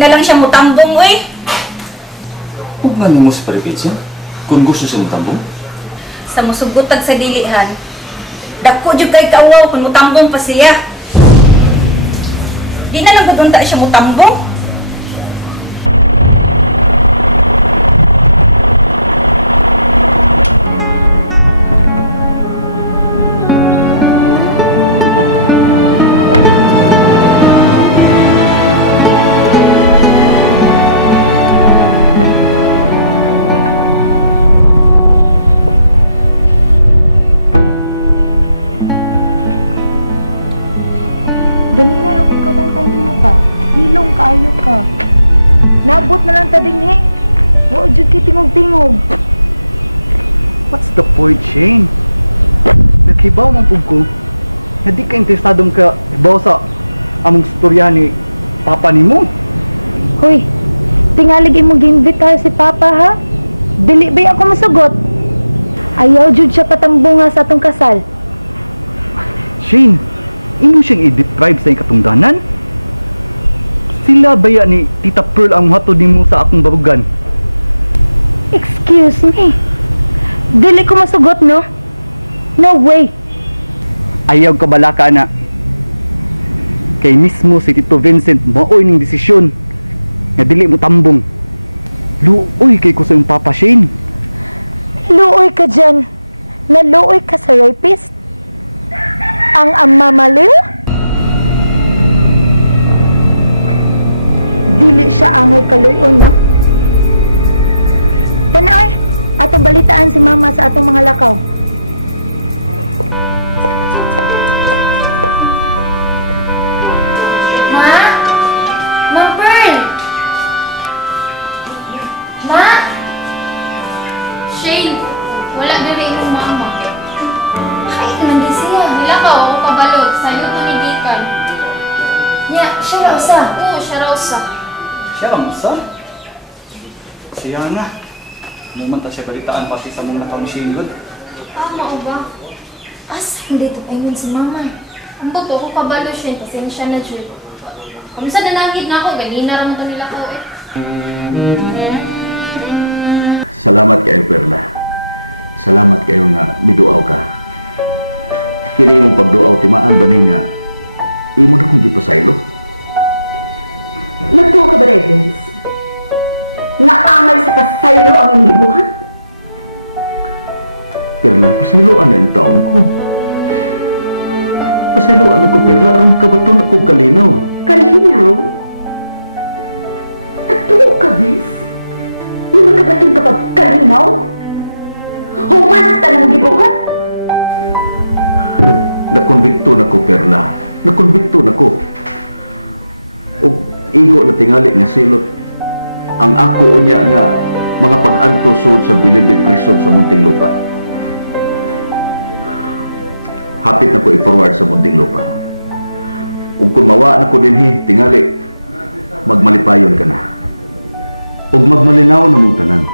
Na lang siya mutambong, uy. Huwag nga mo sa paripitsin. Kung gusto siya mutambong. Sa musugutag sa dilihan. Dako jud kay kaawaw kung mutambong pa siya. Di na lang gudunta siya mutambong. Ganina rin kung kabantay mo ba? Hilong kayo ka. Nabot na lang ta din eh. Oo, jud kay tingog-tingog. What's the point, Shane? Naghibaw man po ko. Na di ka interesadong ka ibaw sa among storya ni Papa ni mo. Hoy, tingalig imong gi-invitar si Papa ha? Dili ba ako masugot? Ayaw jud siya patambunga sa atong kasal. Shane, imo siyang i-deprive sa ikatungdanan? Sila baya ni Tita Pearl ang hatod nimo sa akong barugan? Excuse me. Dili ko masugot, no? No way. Ayaw ka balaka na. Kay mismo si Tito Vincent maoy ning desisyon nga dili mo tambong. Luoy kay ko sa iyong Papa Shane. Luoy ka dyan. Naluoy ka sa rapist? Ang mamaliw? Dili siya angay kaluyon, no? Tanaoy, atong balitaan si Mama sa atong mga lakaw. Ma? Ma'am Pearl! Ma? Shane, wala diri imong mama. Ay, kanang siya. Nilakaw ako kabalot, sayo tumigikan. Nya, siya raw sa. Oo, siya raw sa. Siya lang usan. Siya na. Mumanta siya balitaan pati sa mga nakamusin yun. Tama o ba? Asa, hindi ito paingon si Mama. Ang buto ko kabalo, Shane, pasensya na dyan. Kamusta nanangid na ako, ganina raman ito nilakaw eh. Salamat kayo, Perla. Salamat kayo nga niduaw ka. Kini imong pagduaw timaan ba ni nga imo na kong gipasaylo? Nagtuo ka ba, Evans? Naangay sa kasaylo ang iyong gibuhat? Perla, pasayloan na yung taon ko. Pasayloan ako, Perla, aron makabaton ako kalinaw. Kalinaw? Nagtuo ka, Vince? Yung magkabatong ka pa kalinaw? Humans ka ng gibuhat? Nakonbikto na ko, Perla. Nakonbikto na ko. O igo na tingali nga silot ang ako unya nga mga pag-anto sud sa bilibid prison sa Muntinlupa. Hapit na ko i-forward sa Muntinlupa. Ug kung mawa na ko dinhi tingali magmalipayon ka na. Ug magmalinaw na mong tanan.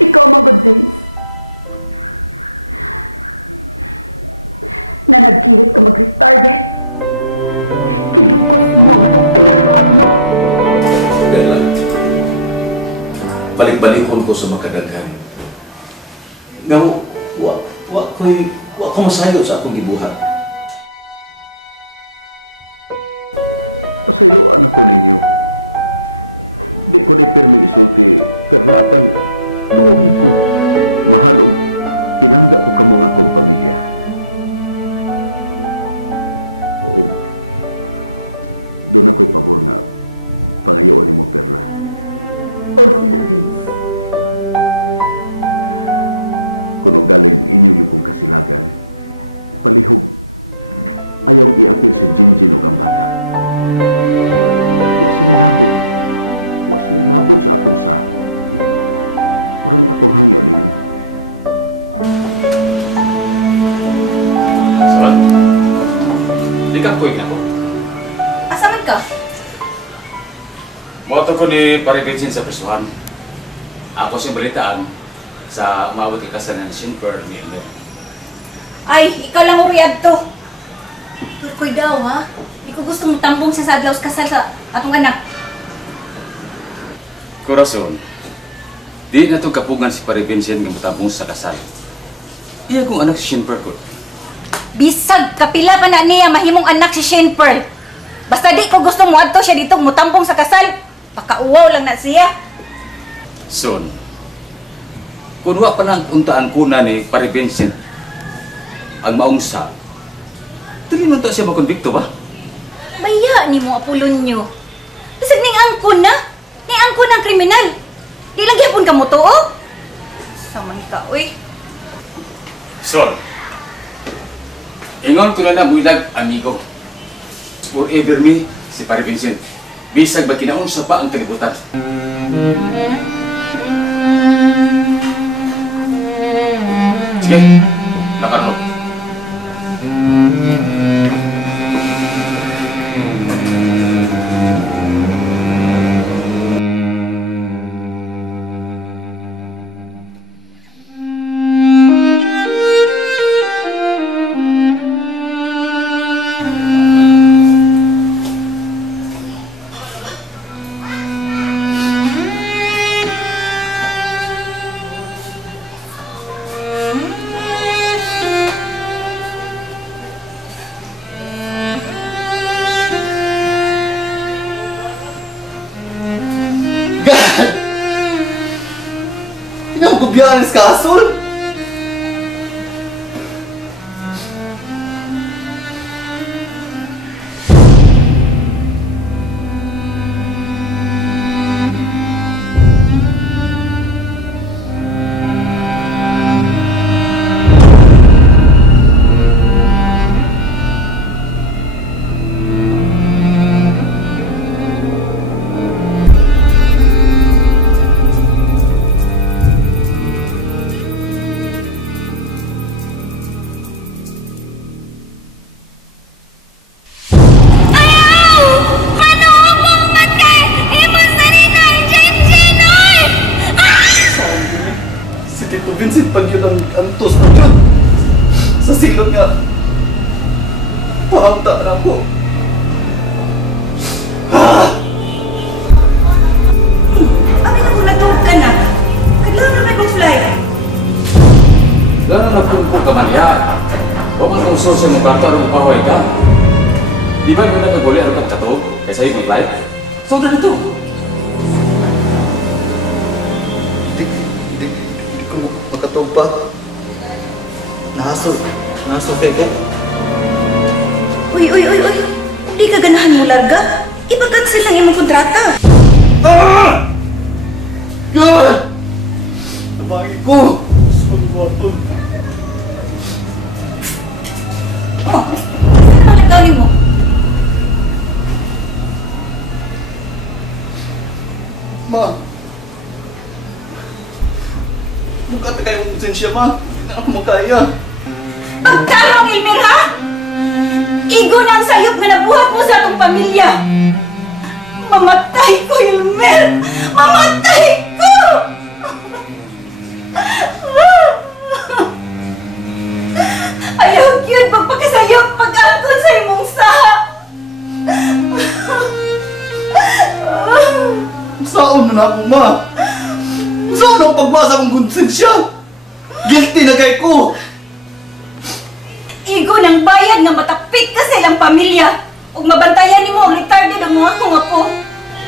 Ikaw, magod, Vince. Na nagkilit ka mag-retarded. Kilugos mo ang atong anak na abno. Bella, balik-balikon ko sa makadaghan. Nga wa ko masayod sa akong gibuhat. Pasayloan ako ninyo. Di ko ni pirmi isulti, Perla, apan tuhi ko. Mahal og pinangga ko kamo ang akong pamilya. O, doon ako'y pabor nga pangayoon ni mo, Perla. Orsa na, Vince. Kung galing inyo yung kasilagan, palihog, ayaw iapil si Jinjin o ang bata. Wa sila labot. Wa sila labot sa akong sa. Wala ni akong hangyo ni mo. Salat? Di ka kuig na ko. Asa man ka? Moto ko ni Paribetsin sa prisuhan. Ako si balitaan sa umabot kay kasalan ni Shinper ni Elmer. Ay, ikaw lang uriyad to. Turkoy daw, ha? Hindi ko gustong tambong siya sa adlaw sa kasal sa atong anak. Corazon, di na to kapugan si Pare Vincent nga matambong sa kasal. Iya kong anak si Shinper ko. Bisag, kapila pa na niya mahimong anak si Shane Pearl. Basta di ko gusto mo adto siya dito mutambong sa kasal. Pakauwaw lang na siya. Son, kung wa pa nang untaan kuna ni Pare Vincent ang maungsa, dili man to siya makonbikto ba? Baya ni mo Apolonio. Bisag ning angkon na. Ning angkon ng kriminal. Di lang gyapon ka mo tuo. Saman ka, uy. Son, ingon ko na muilag amigo. Forever me si Pare Vincent. Bisag ba kinaunsa pa ang kalibutan. Sige, nakarno. Biyanes kasol. Vincent, pag yun ang antos na yun. Sa silot nga, pahamta na ako. Amin ako natulog ka na. Kailangan na may mag-fly. Gano'n na po ka man yan. O man kung social mo bato ang pahuay ka. Di ba yun na naguli ang kagkato? Kaysa yung may life? So na ito. Makatog pa. Nahasog kay ka. Uy. Di ka ganahan mo larga. Ipa-cancel lang yung kontrata. God! Tumagi ko! Sunwatod. Oh, ano gawin mo? Ma! Bukat na kayo mong konsensya, ma. Hindi na ako makaya. Pagkarong, Elmer, ha? Igo na ang sayop na nabuhat mo sa atong pamilya. Mamatay ko, Elmer! Mamatay ko! Ayaw yun, pagpakasayop, pag-angkon sa imong saha. Saan na ako, ma? Saan ang pagbasa kong konsensya? Guilty na kay ko! Igo ng bayad nga matapik ka sa ilang pamilya. Ug mabantayan nimo ang retarded ang mga akong apo.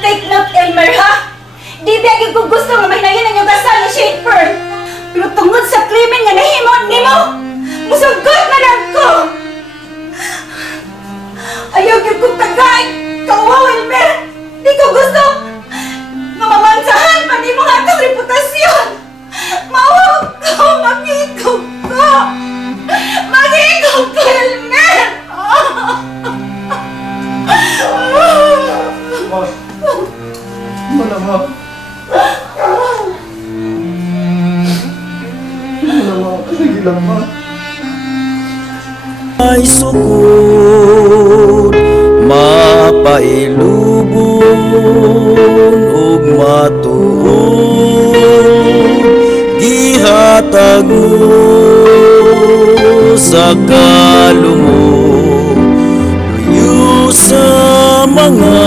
Take note, Elmer, ha? Di biyagin ko gusto nga mahinayin ang iyong kasal ni Shane Pearl. Pero tungod sa krimen nga nahimot nimo, musugot na lang ko! Ayaw yun kong tagay! Kauwaw, Elmer! Di ko gusto nga mamansahan pa nimo nga itong reputasyon! Mawag ko! Magigog ko! Magigog ko, Elmer! Malamang. Malamang. Sige lang, ma. Ay sugod, mapailubon ug matuod, lago sa kalumog, luyo sa mga